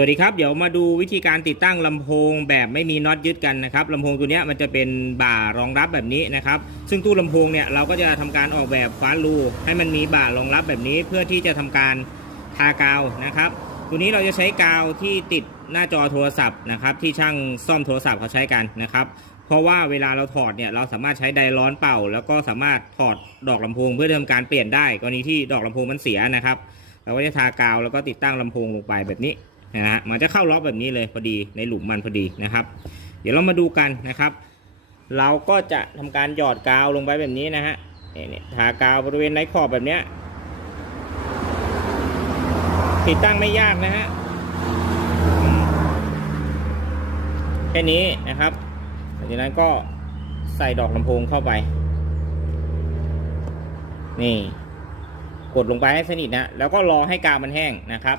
วัสดีครับ เดี๋ยวมาดูวิธีการติดตั้งลำโพงแบบไม่มีน็อตยึดกันนะครับลำโพงตัวนี้มันจะเป็นบ่ารองรับแบบนี้นะครับ ซึ่งตู้ลำโพงเนี่ยเราก็จะทำการออกแบบฟ้ารูให้มันมีบ่ารองรับแบบนี้เพื่อที่จะทำการทากาวนะครับ ตัวนี้เราจะใช้กาวที่ติดหน้าจอโทรศัพท์นะครับ ที่ช่างซ่อมโทรศัพท์เขาใช้กันนะครับ เพราะว่าเวลาเราถอดเนี่ยเราสามารถใช้ไดร้อนเป่า แล้วก็สามารถถอดดอกลำโพงเพื่อทำการเปลี่ยนได้ กรณีที่ดอกลำโพงมันเสียนะครับ เราก็จะทากาวแล้วก็ติดตั้งลำโพงลงไปแบบนี้ นะฮะมันจะเข้าล็อกแบบนี้เลยพอดีในหลุมมันพอดีนะครับ เดี๋ยวเรามาดูกันนะครับ เราก็จะทำการหยอดกาวลงไปแบบนี้นะฮะเนี่ยทากาวบริเวณในขอบแบบเนี้ยติดตั้งไม่ยากนะฮะแค่นี้นะครับหลังจากนั้นก็ใส่ดอกลำโพงเข้าไป นี่ กดลงไปให้สนิทนะ แล้วก็รอให้กาวมันแห้งนะครับ